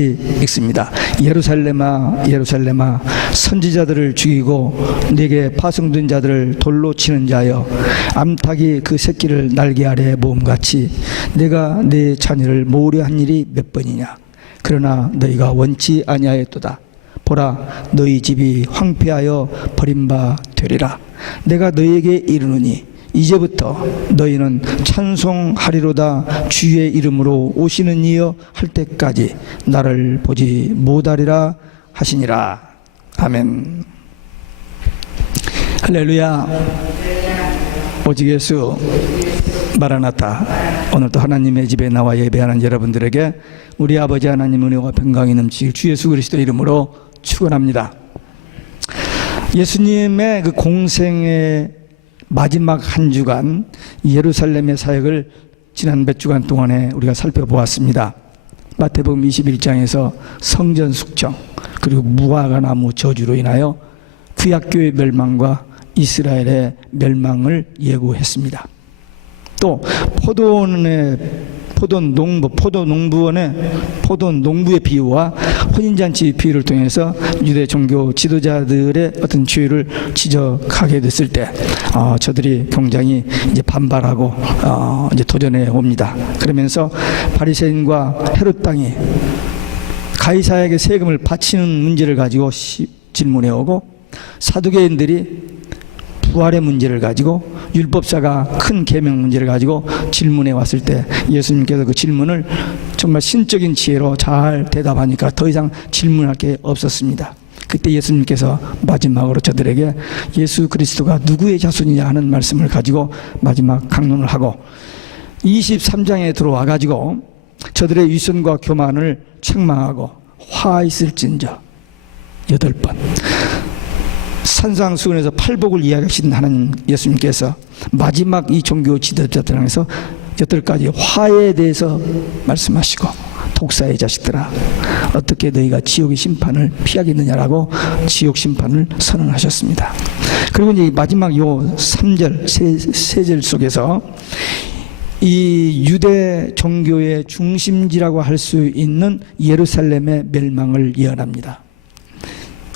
읽습니다. 예루살렘아 예루살렘아 선지자들을 죽이고 내게 파송된 자들을 돌로 치는 자여, 암탉이 그 새끼를 날개 아래 모음같이 내가 내 자녀를 모으려 한 일이 몇 번이냐. 그러나 너희가 원치 아니하였도다. 보라, 너희 집이 황폐하여 버림바 되리라. 내가 너희에게 이르노니 이제부터 너희는 찬송하리로다. 주의 이름으로 오시는 이여 할 때까지 나를 보지 못하리라 하시니라. 아멘. 할렐루야. 오직 예수 마라나타. 오늘도 하나님의 집에 나와 예배하는 여러분들에게 우리 아버지 하나님 은혜와 평강이 넘치길 주 예수 그리스도 이름으로 축원합니다. 예수님의 그 공생의 마지막 한 주간 예루살렘의 사역을 지난 몇 주간 동안에 우리가 살펴보았습니다. 마태복음 21장에서 성전 숙청, 그리고 무화과 나무 저주로 인하여 구약교의 멸망과 이스라엘의 멸망을 예고했습니다. 또 포도농부의 비유와 혼인잔치 비유를 통해서 유대 종교 지도자들의 어떤 죄를 지적하게 됐을 때 저들이 굉장히 이제 반발하고 이제 도전해 옵니다. 그러면서 바리새인과 헤롯 당이 가이사에게 세금을 바치는 문제를 가지고 질문해 오고, 사두개인들이 부활의 문제를 가지고, 율법사가 큰 계명 문제를 가지고 질문해 왔을 때 예수님께서 그 질문을 정말 신적인 지혜로 잘 대답하니까 더 이상 질문할 게 없었습니다. 그때 예수님께서 마지막으로 저들에게 예수 그리스도가 누구의 자손이냐 하는 말씀을 가지고 마지막 강론을 하고 23장에 들어와 가지고 저들의 위선과 교만을 책망하고 화 있을진저 8번 산상수훈에서 팔복을 이야기하신 하나님 예수님께서 마지막 이 종교 지도자들 향해서 8가지 화에 대해서 말씀하시고, 독사의 자식들아 어떻게 너희가 지옥의 심판을 피하겠느냐라고 지옥 심판을 선언하셨습니다. 그리고 이제 마지막 요 3절 세 절 속에서 이 유대 종교의 중심지라고 할 수 있는 예루살렘의 멸망을 예언합니다.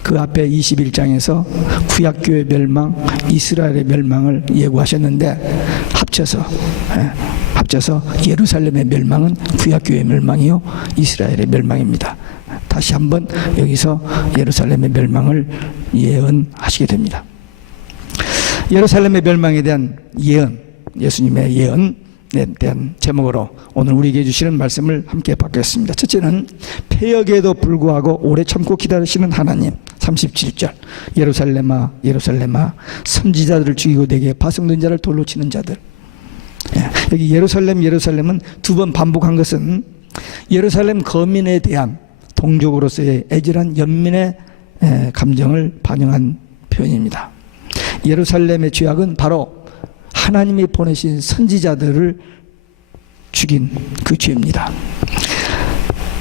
그 앞에 21장에서 구약교의 멸망, 이스라엘의 멸망을 예고하셨는데 합쳐서 예루살렘의 멸망은 구약교의 멸망이요 이스라엘의 멸망입니다. 다시 한번 여기서 예루살렘의 멸망을 예언하시게 됩니다. 예루살렘의 멸망에 대한 예언, 예수님의 예언 대한 제목으로 오늘 우리에게 주시는 말씀을 함께 받겠습니다. 첫째는 폐역에도 불구하고 오래 참고 기다리시는 하나님. 37절 예루살렘아 예루살렘아 선지자들을 죽이고 내게 파송된 자를 돌로 치는 자들. 여기 예루살렘은 두 번 반복한 것은 예루살렘 거민에 대한 동족으로서의 애절한 연민의 감정을 반영한 표현입니다. 예루살렘의 죄악은 바로 하나님이 보내신 선지자들을 죽인 그 죄입니다.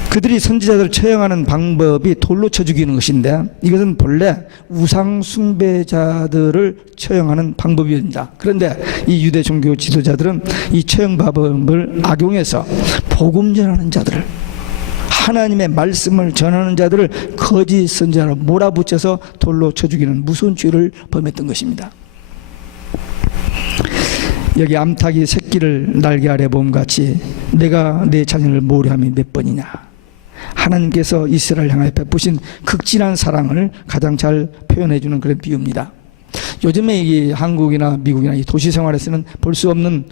그들이 선지자들을 처형하는 방법이 돌로 쳐 죽이는 것인데, 이것은 본래 우상 숭배자들을 처형하는 방법입니다. 그런데 이 유대 종교 지도자들은 이 처형 방법을 악용해서 복음 전하는 자들을, 하나님의 말씀을 전하는 자들을 거짓 선지자로 몰아붙여서 돌로 쳐 죽이는 무서운 죄를 범했던 것입니다. 여기 암탉이 새끼를 날개 아래 모음같이 내가 내 자녀를 모으려 함이 몇 번이냐. 하나님께서 이스라엘 향하여 베푸신 극진한 사랑을 가장 잘 표현해 주는 그런 비유입니다. 요즘에 이 한국이나 미국이나 이 도시 생활에서는 볼 수 없는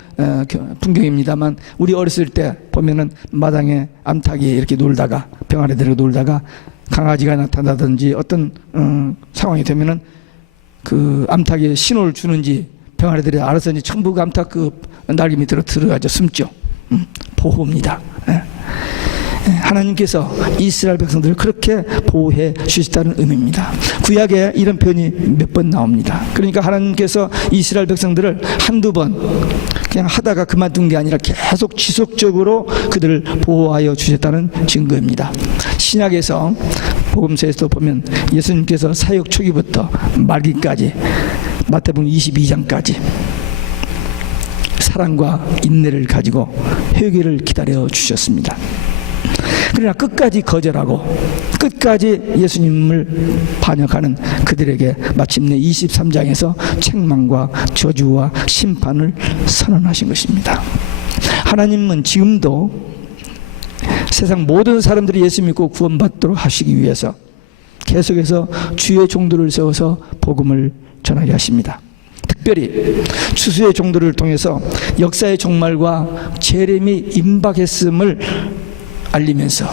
풍경입니다만, 우리 어렸을 때 보면은 마당에 암탉이 이렇게 놀다가, 병 아래 들어 놀다가 강아지가 나타나든지 어떤 상황이 되면은 그 암탉이 신호를 주는지 병아리들이 알아서 이제 전부 암탉 그 날개 밑으로 들어가죠. 숨죠. 보호입니다. 하나님께서 이스라엘 백성들을 그렇게 보호해 주셨다는 의미입니다. 구약에 이런 표현이 몇 번 나옵니다. 그러니까 하나님께서 이스라엘 백성들을 한두 번 그냥 하다가 그만둔 게 아니라 계속 지속적으로 그들을 보호하여 주셨다는 증거입니다. 신약에서 복음서에서 보면 예수님께서 사역 초기부터 말기까지 마태복음 22장까지 사랑과 인내를 가지고 회개를 기다려 주셨습니다. 그러나 끝까지 거절하고 끝까지 예수님을 반역하는 그들에게 마침내 23장에서 책망과 저주와 심판을 선언하신 것입니다. 하나님은 지금도 세상 모든 사람들이 예수 믿고 구원받도록 하시기 위해서 계속해서 주의 종들을 세워서 복음을 전하게 하십니다. 특별히 추수의 종들을 통해서 역사의 종말과 재림이 임박했음을 알리면서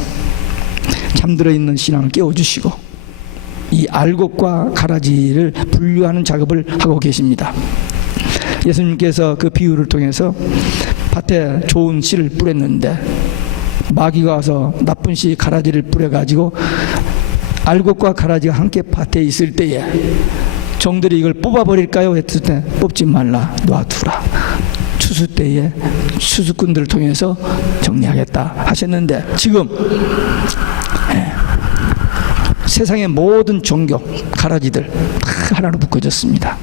잠들어 있는 신앙을 깨워주시고 이 알곡과 가라지를 분류하는 작업을 하고 계십니다. 예수님께서 그 비유를 통해서 밭에 좋은 씨를 뿌렸는데 마귀가 와서 나쁜 씨 가라지를 뿌려가지고 알곡과 가라지가 함께 밭에 있을 때에 종들이 이걸 뽑아버릴까요? 했을 때 뽑지 말라, 놔두라. 추수 때에 추수꾼들을 통해서 정리하겠다 하셨는데 지금 세상의 모든 종교 가라지들 다 하나로 묶어졌습니다.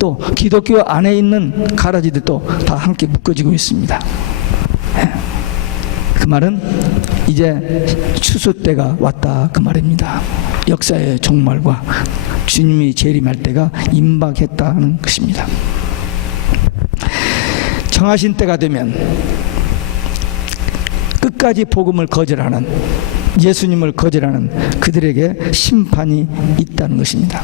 또 기독교 안에 있는 가라지들도 다 함께 묶어지고 있습니다. 그 말은 이제 추수 때가 왔다 그 말입니다. 역사의 종말과 주님이 재림할 때가 임박했다는 것입니다. 정하신 때가 되면 끝까지 복음을 거절하는, 예수님을 거절하는 그들에게 심판이 있다는 것입니다.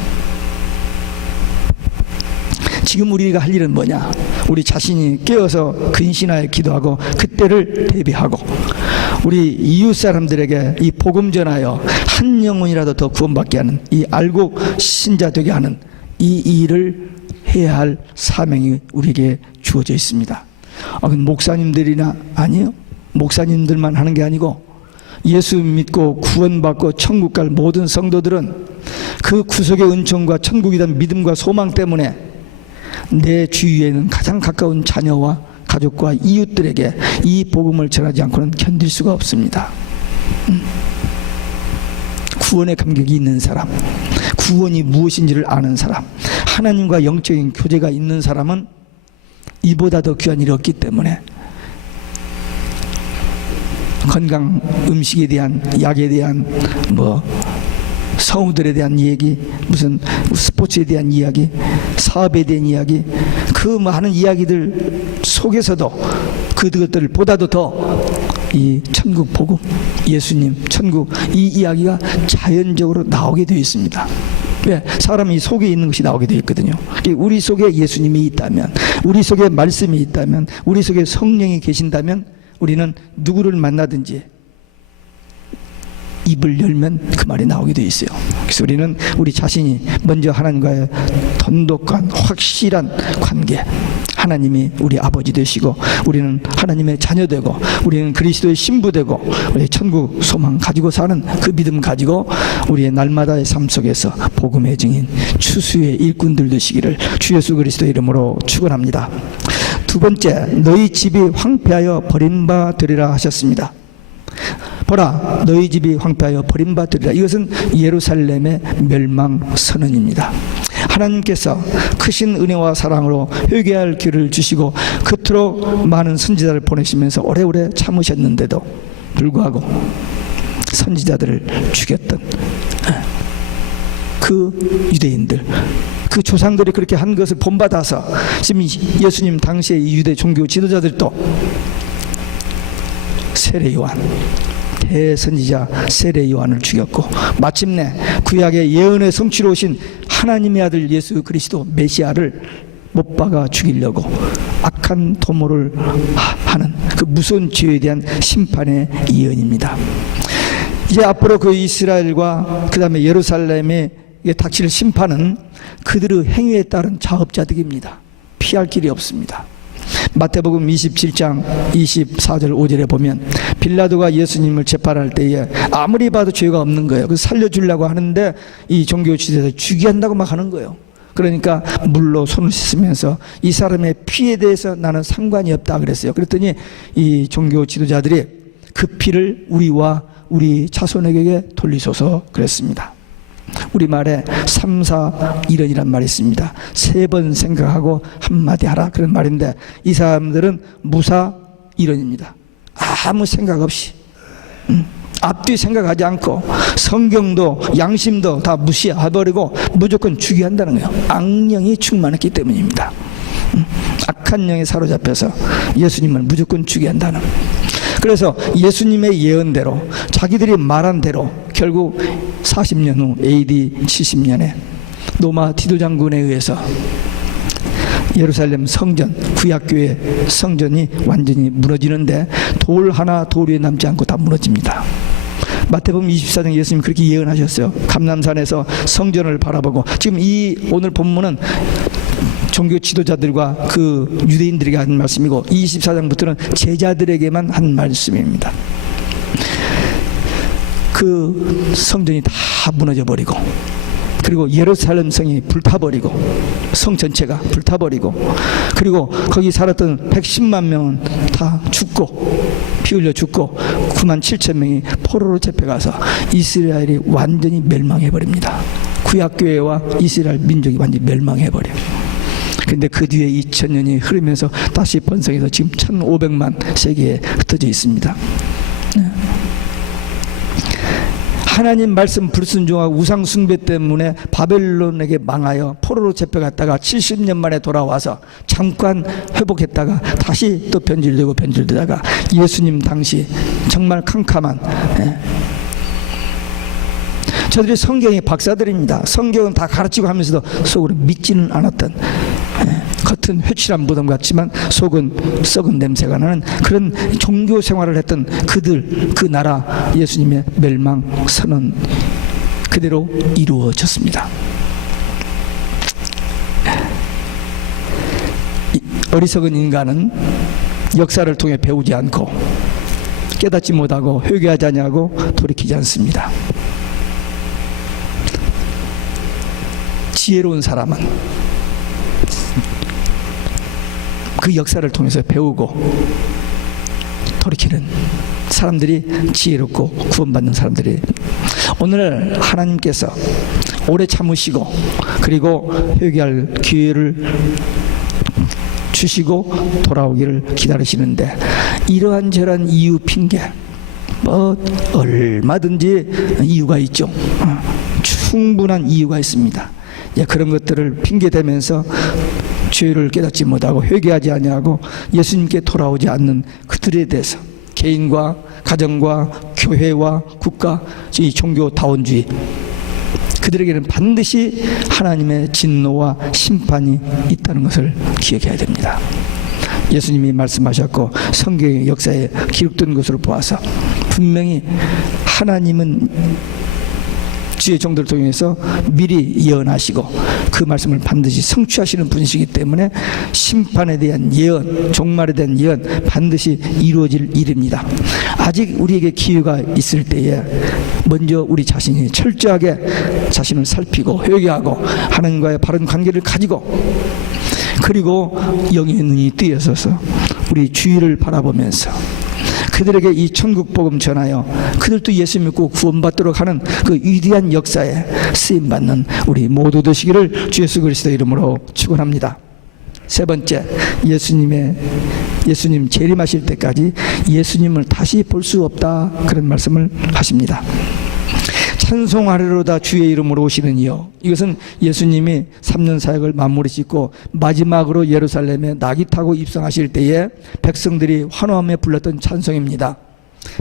지금 우리가 할 일은 뭐냐? 우리 자신이 깨어서 근신하여 기도하고 그때를 대비하고 우리 이웃 사람들에게 이 복음 전하여 한 영혼이라도 더 구원받게 하는, 이 알고 신자 되게 하는 이 일을 해야 할 사명이 우리에게 주어져 있습니다. 목사님들이나 아니요, 목사님들만 하는 게 아니고 예수 믿고 구원받고 천국 갈 모든 성도들은 그 구속의 은총과 천국이란 믿음과 소망 때문에 내 주위에는 가장 가까운 자녀와 가족과 이웃들에게 이 복음을 전하지 않고는 견딜 수가 없습니다. 구원의 감격이 있는 사람, 구원이 무엇인지를 아는 사람, 하나님과 영적인 교제가 있는 사람은 이보다 더 귀한 일이 없기 때문에 건강 음식에 대한, 약에 대한, 성우들에 대한 얘기, 무슨 스포츠에 대한 이야기, 사업에 대한 이야기, 그 많은 이야기들 속에서도 그것들 보다도 더 이 천국 복음, 예수님, 천국, 이 이야기가 자연적으로 나오게 되어 있습니다. 왜? 사람이 속에 있는 것이 나오게 되어 있거든요. 우리 속에 예수님이 있다면, 우리 속에 말씀이 있다면, 우리 속에 성령이 계신다면 우리는 누구를 만나든지 입을 열면 그 말이 나오게 되어 있어요. 그래서 우리는 우리 자신이 먼저 하나님과의 돈독한 확실한 관계, 하나님이 우리 아버지 되시고 우리는 하나님의 자녀 되고 우리는 그리스도의 신부 되고 우리 천국 소망 가지고 사는 그 믿음 가지고 우리의 날마다의 삶 속에서 복음의 증인, 추수의 일꾼들 되시기를 주 예수 그리스도의 이름으로 축원합니다. 두 번째, 너희 집이 황폐하여 버림받으리라 하셨습니다. 보라, 너희 집이 황폐하여 버림받으리라. 이것은 예루살렘의 멸망 선언입니다. 하나님께서 크신 은혜와 사랑으로 회개할 길을 주시고 그토록 많은 선지자를 보내시면서 오래오래 참으셨는데도 불구하고 선지자들을 죽였던 그 유대인들, 그 조상들이 그렇게 한 것을 본받아서 지금 예수님 당시의 이 유대 종교 지도자들도 세례 요한, 대선지자 세례 요한을 죽였고 마침내 구약의 예언의 성취로 오신 하나님의 아들 예수 그리스도 메시아를 못 박아 죽이려고 악한 도모를 하는 그 무서운 죄에 대한 심판의 예언입니다. 이제 앞으로 그 이스라엘과 그 다음에 예루살렘에 닥칠 심판은 그들의 행위에 따른 자업자득입니다. 피할 길이 없습니다. 마태복음 27장 24절 5절에 보면 빌라도가 예수님을 재판할 때에 아무리 봐도 죄가 없는 거예요. 그래서 살려주려고 하는데 이 종교 지도자들 죽이한다고 막 하는 거예요. 그러니까 물로 손을 씻으면서 이 사람의 피에 대해서 나는 상관이 없다 그랬어요. 그랬더니 이 종교 지도자들이 그 피를 우리와 우리 자손에게 돌리소서 그랬습니다. 우리말에 3, 4, 1원이란 말이 있습니다. 3번 생각하고 한마디 하라 그런 말인데 이 사람들은 무사 1원입니다. 아무 생각 없이 앞뒤 생각하지 않고 성경도 양심도 다 무시해버리고 무조건 죽여야 한다는 거예요. 악령이 충만했기 때문입니다. 악한 영에 사로잡혀서 예수님을 무조건 죽여야 한다는. 그래서 예수님의 예언대로 자기들이 말한 대로 결국 40년 후 AD 70년에 로마 디도 장군에 의해서 예루살렘 성전, 구약교회 성전이 완전히 무너지는데 돌 하나 돌 위에 남지 않고 다 무너집니다. 마태복음 24장 예수님이 그렇게 예언하셨어요. 감람산에서 성전을 바라보고, 지금 이 오늘 본문은 종교 지도자들과 그 유대인들에게 한 말씀이고 24장부터는 제자들에게만 한 말씀입니다. 그 성전이 다 무너져 버리고, 그리고 예루살렘 성이 불타버리고, 성 전체가 불타버리고, 그리고 거기 살았던 110만 명은 다 죽고, 피 흘려 죽고 9만 7천 명이 포로로 잡혀가서 이스라엘이 완전히 멸망해버립니다. 구약교회와 이스라엘 민족이 완전히 멸망해버려요. 그런데 그 뒤에 2000년이 흐르면서 다시 번성해서 지금 1500만 세계에 흩어져 있습니다. 하나님 말씀 불순종하고 우상 숭배 때문에 바벨론에게 망하여 포로로 잡혀갔다가 70년 만에 돌아와서 잠깐 회복했다가 다시 또 변질되다가 예수님 당시 정말 캄캄한, 저들이 성경의 박사들입니다. 성경은 다 가르치고 하면서도 속으로 믿지는 않았던, 겉은 회칠한 무덤 같지만 속은 썩은 냄새가 나는 그런 종교 생활을 했던 그들, 그 나라 예수님의 멸망 선언 그대로 이루어졌습니다. 어리석은 인간은 역사를 통해 배우지 않고 깨닫지 못하고 회개하지 않냐고 돌이키지 않습니다. 지혜로운 사람은 그 역사를 통해서 배우고 돌이키는 사람들이 지혜롭고 구원받는 사람들이, 오늘 하나님께서 오래 참으시고 그리고 회개할 기회를 주시고 돌아오기를 기다리시는데, 이러한저러한 이유 핑계 뭐 얼마든지 이유가 있죠. 충분한 이유가 있습니다. 그런 것들을 핑계대면서 죄를 깨닫지 못하고 회개하지 아니하고 예수님께 돌아오지 않는 그들에 대해서 개인과 가정과 교회와 국가, 이 종교다원주의, 그들에게는 반드시 하나님의 진노와 심판이 있다는 것을 기억해야 됩니다. 예수님이 말씀하셨고 성경의 역사에 기록된 것으로 보아서 분명히 하나님은 주의 종들을 통해서 미리 예언하시고 그 말씀을 반드시 성취하시는 분이시기 때문에 심판에 대한 예언, 종말에 대한 예언 반드시 이루어질 일입니다. 아직 우리에게 기회가 있을 때에 먼저 우리 자신이 철저하게 자신을 살피고 회개하고 하나님과의 바른 관계를 가지고, 그리고 영의 눈이 뜨여서서 우리 주위를 바라보면서 그들에게 이 천국 복음 전하여 그들도 예수 믿고 구원받도록 하는 그 위대한 역사에 쓰임받는 우리 모두 되시기를 주 예수 그리스도 이름으로 축원합니다. 세 번째, 예수님 재림하실 때까지 예수님을 다시 볼 수 없다, 그런 말씀을 하십니다. 찬송하리로다 주의 이름으로 오시는 이여. 이것은 예수님이 3년 사역을 마무리 짓고 마지막으로 예루살렘에 낙이 타고 입성하실 때에 백성들이 환호하며 불렀던 찬송입니다.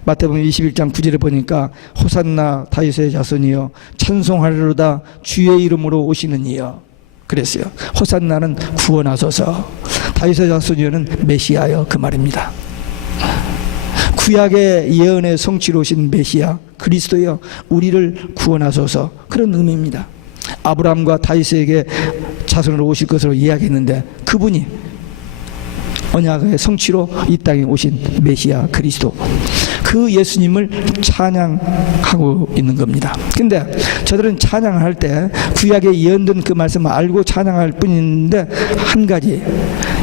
마태복음 21장 9절에 보니까 호산나 다윗의 자손이여 찬송하리로다 주의 이름으로 오시는 이여 그랬어요. 호산나는 구원하소서, 다윗의 자손이여는 메시아여, 그 말입니다. 구약의 예언의 성취로 오신 메시아 그리스도여 우리를 구원하소서, 그런 의미입니다. 아브라함과 다윗에게 자손으로 오실 것으로 이야기했는데 그분이 언약의 성취로 이 땅에 오신 메시아 그리스도, 그 예수님을 찬양하고 있는 겁니다. 근데 저들은 찬양할 때 구약에 예언된 그 말씀을 알고 찬양할 뿐인데, 한 가지,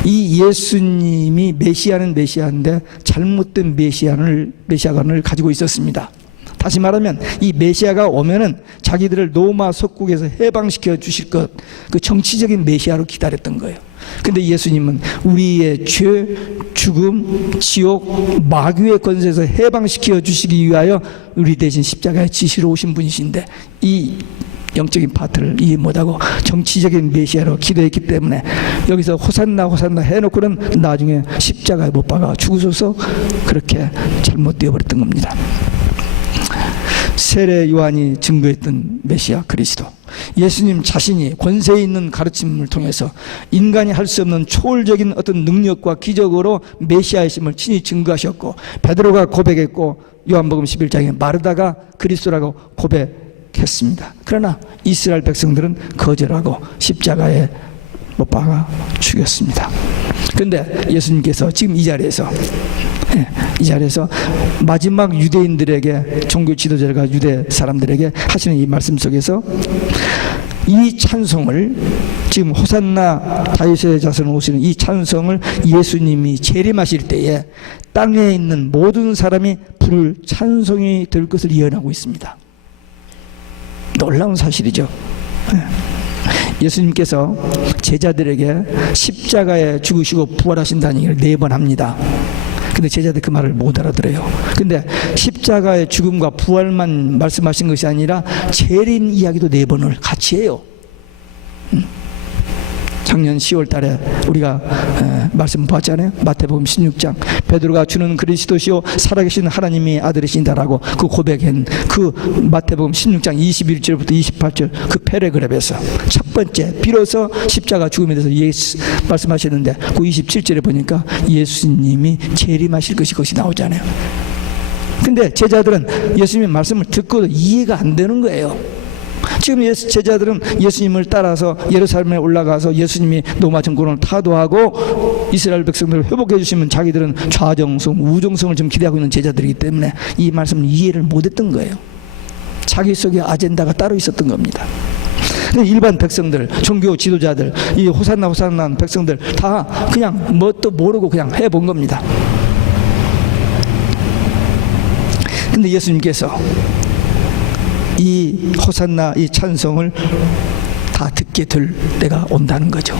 이 예수님이 메시아는 메시아인데 잘못된 메시아관을 가지고 있었습니다. 다시 말하면 이 메시아가 오면은 자기들을 로마 속국에서 해방시켜 주실 것, 그 정치적인 메시아로 기다렸던 거예요. 근데 예수님은 우리의 죄, 죽음, 지옥, 마귀의 권세에서 해방시켜 주시기 위하여 우리 대신 십자가에 지시러 오신 분이신데, 이 영적인 파트를 이해 못하고 정치적인 메시아로 기도했기 때문에 여기서 호산나 호산나 해놓고는 나중에 십자가에 못 박아 죽으소서, 그렇게 잘못되어 버렸던 겁니다. 세례 요한이 증거했던 메시아 그리스도, 예수님 자신이 권세 있는 가르침을 통해서 인간이 할 수 없는 초월적인 어떤 능력과 기적으로 메시아이심을 친히 증거하셨고, 베드로가 고백했고, 요한복음 11장에 마르다가 그리스도라고 고백했습니다. 그러나 이스라엘 백성들은 거절하고 십자가에 못 박아 죽였습니다. 그런데 예수님께서 지금 이 자리에서 마지막 유대인들에게, 종교 지도자가 유대 사람들에게 하시는 이 말씀 속에서 이 찬송을, 지금 호산나 다윗의 자손 오시는 이 찬송을 예수님이 재림하실 때에 땅에 있는 모든 사람이 부를 찬송이 될 것을 예언하고 있습니다. 놀라운 사실이죠. 예수님께서 제자들에게 십자가에 죽으시고 부활하신다는 얘기를 4번 합니다. 근데 제자들 그 말을 못 알아들어요. 근데 십자가의 죽음과 부활만 말씀하신 것이 아니라 재림 이야기도 4번을 같이 해요. 작년 10월 달에 우리가 말씀 보았잖아요. 마태복음 16장, 베드로가 주는 그리스도시요 살아계신 하나님의 아들이신다라고 그 고백한 그 마태복음 16장 21절부터 28절 그 패러그랩에서 첫 번째 비로소 십자가 죽음에 대해서 예수 말씀하셨는데, 그 27절에 보니까 예수님이 재림하실 것이 나오잖아요. 근데 제자들은 예수님의 말씀을 듣고도 이해가 안 되는 거예요. 지금 제자들은 예수님을 따라서 예루살렘에 올라가서 예수님이 로마 정권을 타도하고 이스라엘 백성들을 회복해 주시면 자기들은 좌정성, 우정성을 좀 기대하고 있는 제자들이기 때문에 이 말씀을 이해를 못했던 거예요. 자기 속에 아젠다가 따로 있었던 겁니다. 근데 일반 백성들, 종교 지도자들, 이 호산나 호산나 백성들 다 그냥 뭣도 모르고 그냥 해본 겁니다. 근데 예수님께서 이 호산나 이 찬송을 다 듣게 될 때가 온다는 거죠.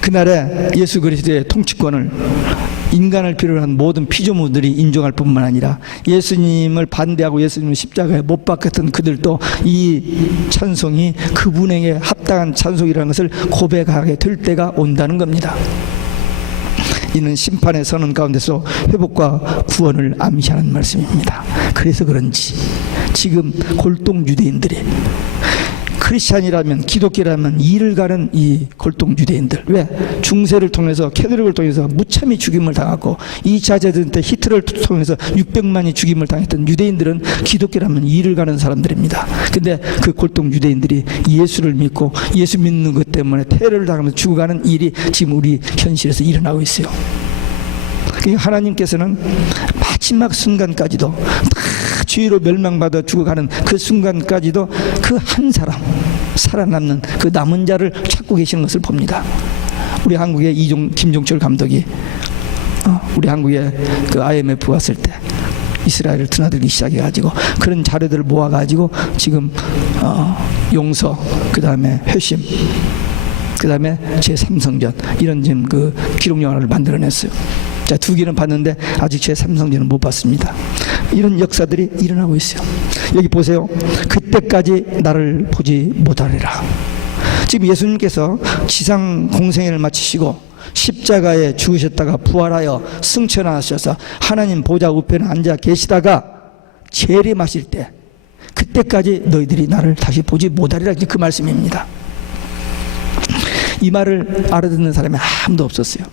그날에 예수 그리스도의 통치권을 인간을 필요로 한 모든 피조물들이 인정할 뿐만 아니라 예수님을 반대하고 예수님을 십자가에 못 박았던 그들도 이 찬송이 그분에게 합당한 찬송이라는 것을 고백하게 될 때가 온다는 겁니다. 이는 심판의 선언 가운데서 회복과 구원을 암시하는 말씀입니다. 그래서 그런지 지금 골동 유대인들이, 크리스찬이라면, 기독교라면 이를 가는 이 골동 유대인들, 왜? 중세를 통해서, 캐톨릭을 통해서 무참히 죽임을 당하고 2차 대전 때 히틀러를 통해서 600만이 죽임을 당했던 유대인들은 기독교라면 이를 가는 사람들입니다. 근데 그 골동 유대인들이 예수를 믿고 예수 믿는 것 때문에 테러를 당하면서 죽어가는 일이 지금 우리 현실에서 일어나고 있어요. 하나님께서는 마지막 순간까지도 다 죄로 멸망받아 죽어가는 그 순간까지도 그 한 사람, 살아남는 그 남은 자를 찾고 계시는 것을 봅니다. 우리 한국의 김종철 감독이 우리 한국에 그 IMF 왔을 때 이스라엘을 드나들기 시작해가지고 그런 자료들을 모아가지고 지금 용서, 그 다음에 회심, 그 다음에 제3성전, 이런 지금 그 기록 영화를 만들어냈어요. 자, 2개는 봤는데 아직 제3성전은 못 봤습니다. 이런 역사들이 일어나고 있어요. 여기 보세요. 그때까지 나를 보지 못하리라. 지금 예수님께서 지상 공생애를 마치시고 십자가에 죽으셨다가 부활하여 승천하셔서 하나님 보좌 우편에 앉아 계시다가 재림하실 때, 그때까지 너희들이 나를 다시 보지 못하리라, 그 말씀입니다. 이 말을 알아듣는 사람이 아무도 없었어요.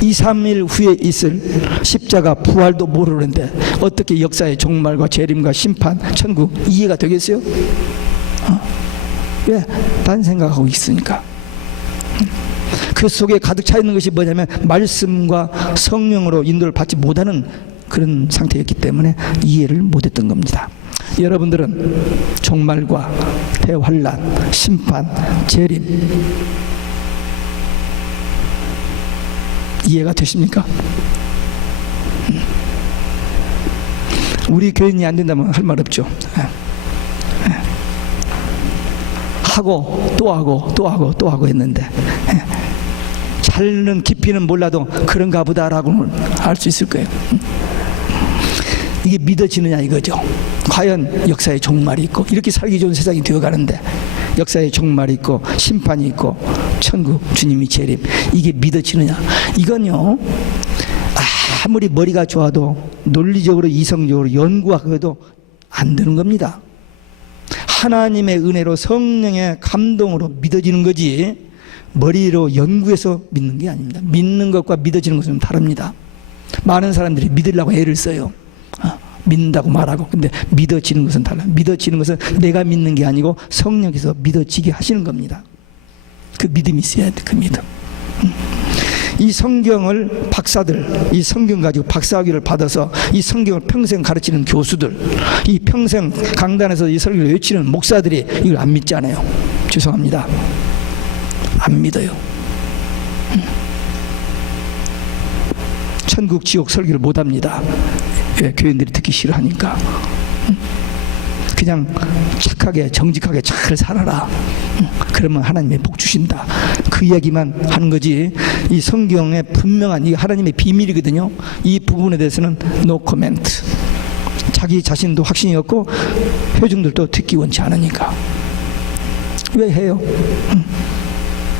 2, 3일 후에 있을 십자가 부활도 모르는데 어떻게 역사의 종말과 재림과 심판, 천국 이해가 되겠어요? 왜? 딴 생각하고 있으니까. 그 속에 가득 차 있는 것이 뭐냐면 말씀과 성령으로 인도를 받지 못하는 그런 상태였기 때문에 이해를 못했던 겁니다. 여러분들은 종말과 대환란, 심판, 재림 이해가 되십니까? 우리 교인이 안 된다면 할 말 없죠. 하고 또 하고 또 하고 또 하고 했는데 잘는 깊이는 몰라도 그런가 보다라고는 알 수 있을 거예요. 이게 믿어지느냐 이거죠. 과연 역사의 종말이 있고 이렇게 살기 좋은 세상이 되어가는데 역사의 종말이 있고 심판이 있고 천국 주님이 재림, 이게 믿어지느냐. 이건요 아무리 머리가 좋아도 논리적으로 이성적으로 연구하고도 안 되는 겁니다. 하나님의 은혜로 성령의 감동으로 믿어지는 거지 머리로 연구해서 믿는 게 아닙니다. 믿는 것과 믿어지는 것은 다릅니다. 많은 사람들이 믿으려고 애를 써요. 믿는다고 말하고. 근데 믿어지는 것은 달라요. 믿어지는 것은 내가 믿는 게 아니고 성령께서 믿어지게 하시는 겁니다. 그 믿음이 있어야 돼. 그 믿음. 이 성경을 박사들, 이 성경 가지고 박사학위를 받아서 이 성경을 평생 가르치는 교수들, 이 평생 강단에서 이 설교를 외치는 목사들이 이걸 안 믿잖아요. 죄송합니다. 안 믿어요. 천국 지옥 설교를 못합니다. 왜? 교인들이 듣기 싫어하니까. 그냥 착하게 정직하게 잘 살아라. 그러면 하나님의 복 주신다. 그 이야기만 하는 거지. 이 성경에 분명한 이 하나님의 비밀이거든요. 이 부분에 대해서는 no comment. 자기 자신도 확신이 없고 회중들도 듣기 원치 않으니까. 왜 해요?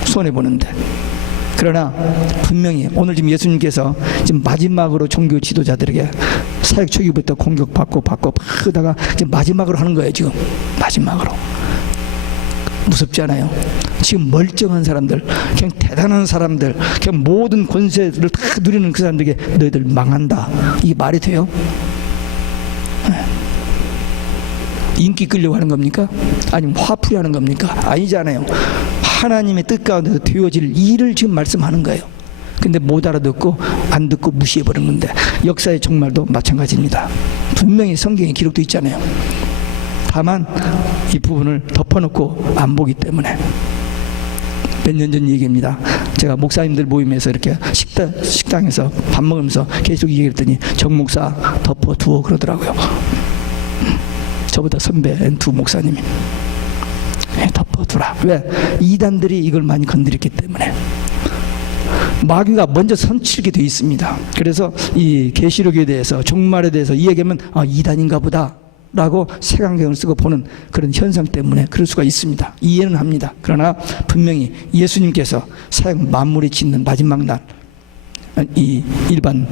손해보는데. 그러나 분명히 오늘 지금 예수님께서 지금 마지막으로 종교 지도자들에게 사역 초기부터 공격받고 하다가 지금 마지막으로 하는 거예요. 지금 마지막으로. 무섭지 않아요? 지금 멀쩡한 사람들, 그냥 대단한 사람들, 그냥 모든 권세를 다 누리는 그 사람들에게 너희들 망한다. 이게 말이 돼요? 인기 끌려고 하는 겁니까? 아니면 화풀이 하는 겁니까? 아니잖아요. 하나님의 뜻 가운데서 되어질 일을 지금 말씀하는 거예요. 근데 못 알아듣고 안 듣고 무시해버린 건데 역사의 종말도 마찬가지입니다. 분명히 성경에 기록도 있잖아요. 다만 이 부분을 덮어놓고 안 보기 때문에. 몇 년 전 얘기입니다. 제가 목사님들 모임에서 이렇게 식당에서 밥 먹으면서 계속 얘기했더니 정 목사 덮어두어 그러더라고요. 저보다 선배인 두 목사님이. 덮어두라. 왜? 이단들이 이걸 많이 건드렸기 때문에. 마귀가 먼저 선칠게 되어 있습니다. 그래서 이 계시록에 대해서 종말에 대해서 이야기하면 이단인가 보다 라고 색안경을 쓰고 보는 그런 현상 때문에 그럴 수가 있습니다. 이해는 합니다. 그러나 분명히 예수님께서 사역 만물이 짓는 마지막 날 이 일반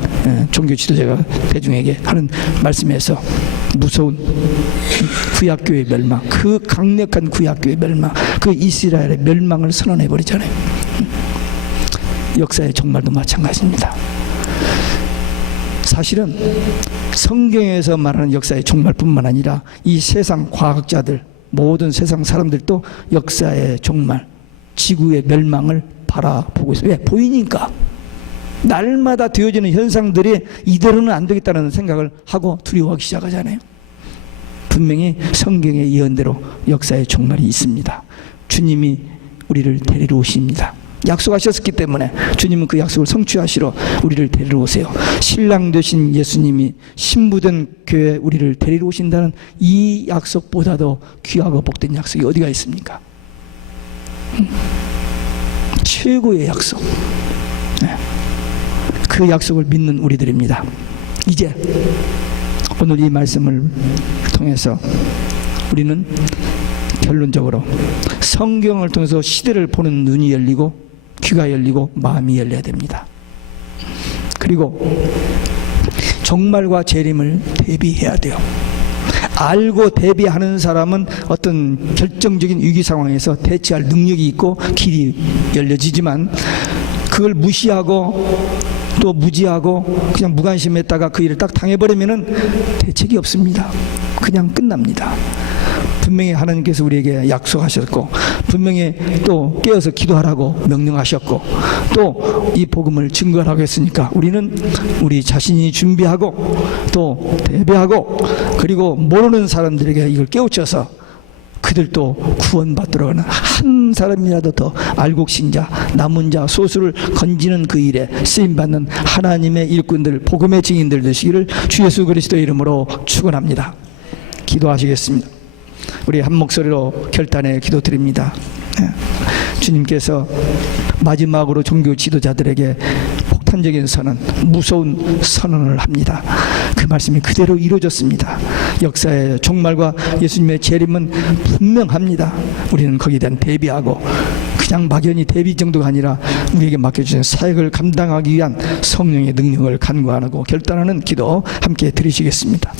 종교 지도자가 대중에게 하는 말씀에서 무서운 구약교의 멸망, 그 강력한 구약교의 멸망, 그 이스라엘의 멸망을 선언해 버리잖아요. 역사의 종말도 마찬가지입니다. 사실은 성경에서 말하는 역사의 종말뿐만 아니라 이 세상 과학자들, 모든 세상 사람들도 역사의 종말, 지구의 멸망을 바라보고 있어요. 왜? 보이니까. 날마다 되어지는 현상들이 이대로는 안 되겠다는 생각을 하고 두려워하기 시작하잖아요. 분명히 성경의 예언대로 역사의 종말이 있습니다. 주님이 우리를 데리러 오십니다. 약속하셨기 때문에 주님은 그 약속을 성취하시러 우리를 데리러 오세요. 신랑 되신 예수님이 신부된 교회에 우리를 데리러 오신다는 이 약속보다도 귀하고 복된 약속이 어디가 있습니까? 최고의 약속. 네. 그 약속을 믿는 우리들입니다. 이제 오늘 이 말씀을 통해서 우리는 결론적으로 성경을 통해서 시대를 보는 눈이 열리고 귀가 열리고 마음이 열려야 됩니다. 그리고 종말과 재림을 대비해야 돼요. 알고 대비하는 사람은 어떤 결정적인 위기 상황에서 대처할 능력이 있고 길이 열려지지만 그걸 무시하고 또 무지하고 그냥 무관심했다가 그 일을 딱 당해버리면은 대책이 없습니다. 그냥 끝납니다. 분명히 하나님께서 우리에게 약속하셨고 분명히 또 깨어서 기도하라고 명령하셨고 또 이 복음을 증거하라고 했으니까 우리는 우리 자신이 준비하고 또 대비하고 그리고 모르는 사람들에게 이걸 깨우쳐서 그들도 구원받도록 하는 한 사람이라도 더 알곡신자 남은 자 소수를 건지는 그 일에 쓰임받는 하나님의 일꾼들 복음의 증인들 되시기를 주 예수 그리스도의 이름으로 축원합니다. 기도하시겠습니다. 우리 한 목소리로 결단의 기도드립니다. 주님께서 마지막으로 종교 지도자들에게 폭탄적인 선언, 무서운 선언을 합니다. 그 말씀이 그대로 이루어졌습니다. 역사의 종말과 예수님의 재림은 분명합니다. 우리는 거기에 대한 대비하고 그냥 막연히 대비 정도가 아니라 우리에게 맡겨주신 사역을 감당하기 위한 성령의 능력을 간구하고 결단하는 기도 함께 드리시겠습니다.